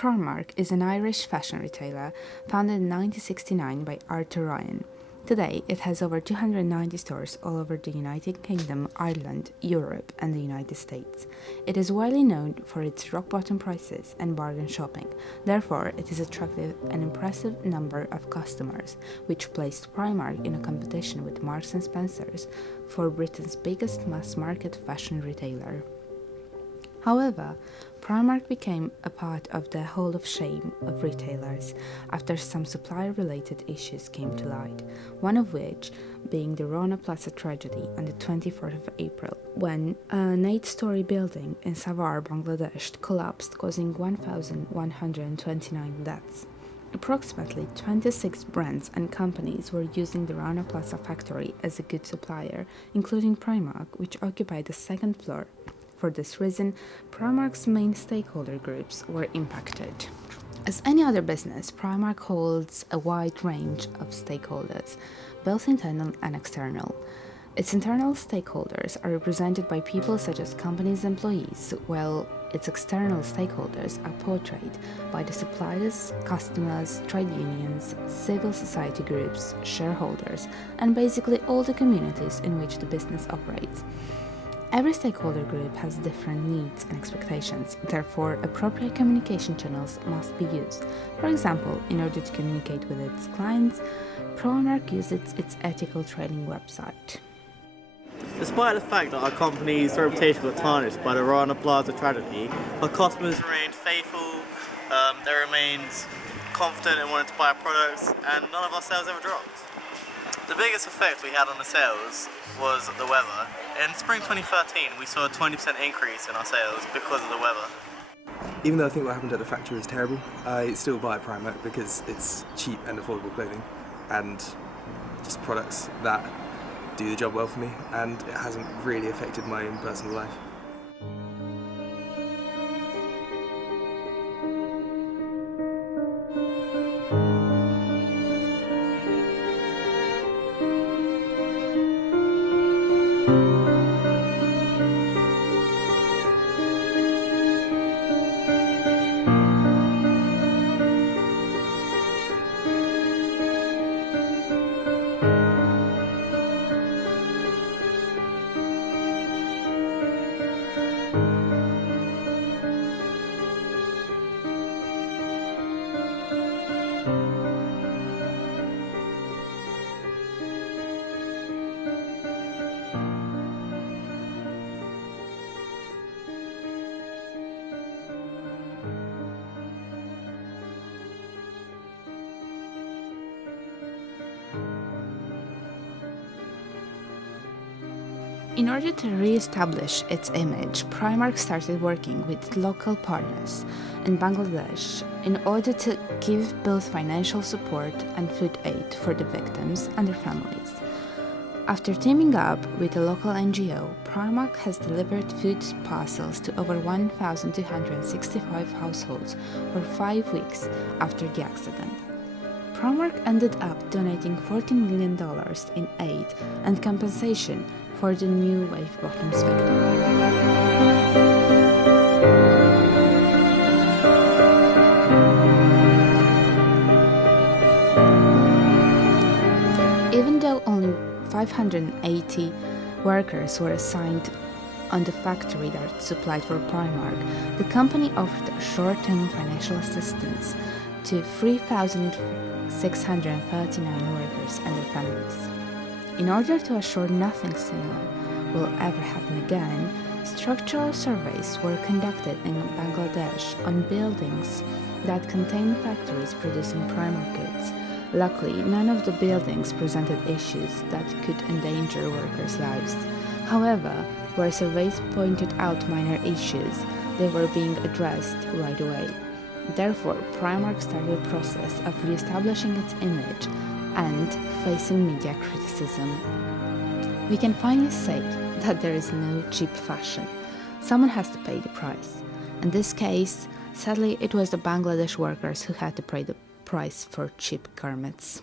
Primark is an Irish fashion retailer founded in 1969 by Arthur Ryan. Today, it has over 290 stores all over the United Kingdom, Ireland, Europe, and the United States. It is widely known for its rock-bottom prices and bargain shopping. Therefore, it has attracted an impressive number of customers, which placed Primark in a competition with Marks and Spencer's for Britain's biggest mass-market fashion retailer. However, Primark became a part of the Hall of Shame of retailers after some supply-related issues came to light, one of which being the Rana Plaza tragedy on the 24th of April, when an 8-story building in Savar, Bangladesh collapsed, causing 1,129 deaths. Approximately 26 brands and companies were using the Rana Plaza factory as a goods supplier, including Primark, which occupied the second floor. For this reason, Primark's main stakeholder groups were impacted. As any other business, Primark holds a wide range of stakeholders, both internal and external. Its internal stakeholders are represented by people such as companies' employees, while its external stakeholders are portrayed by the suppliers, customers, trade unions, civil society groups, shareholders, and basically all the communities in which the business operates. Every stakeholder group has different needs and expectations, therefore appropriate communication channels must be used. For example, in order to communicate with its clients, Primark uses its ethical trading website. Despite the fact that our company's reputation was tarnished by the Rana Plaza tragedy, our customers remained faithful, they remained confident and wanted to buy our products, and none of our sales ever dropped. The biggest effect we had on the sales was the weather. In spring 2013, we saw a 20% increase in our sales because of the weather. Even though I think what happened at the factory was terrible, I still buy Primark because it's cheap and affordable clothing and just products that do the job well for me, and it hasn't really affected my own personal life. In order to re-establish its image, Primark started working with local partners in Bangladesh in order to give both financial support and food aid for the victims and their families. After teaming up with a local NGO, Primark has delivered food parcels to over 1,265 households for 5 weeks after the accident. Primark ended up donating $14 million in aid and compensation for the new Wave Bottoms victim. Even though only 580 workers were assigned on the factory that supplied for Primark, the company offered short-term financial assistance to 3,639 workers and their families. In order to assure nothing similar will ever happen again, structural surveys were conducted in Bangladesh on buildings that contain factories producing Primark goods. Luckily, none of the buildings presented issues that could endanger workers' lives. However, where surveys pointed out minor issues, they were being addressed right away. Therefore, Primark started a process of re-establishing its image and facing media criticism. We can finally say that there is no cheap fashion. Someone has to pay the price. In this case, sadly, it was the Bangladesh workers who had to pay the price for cheap garments.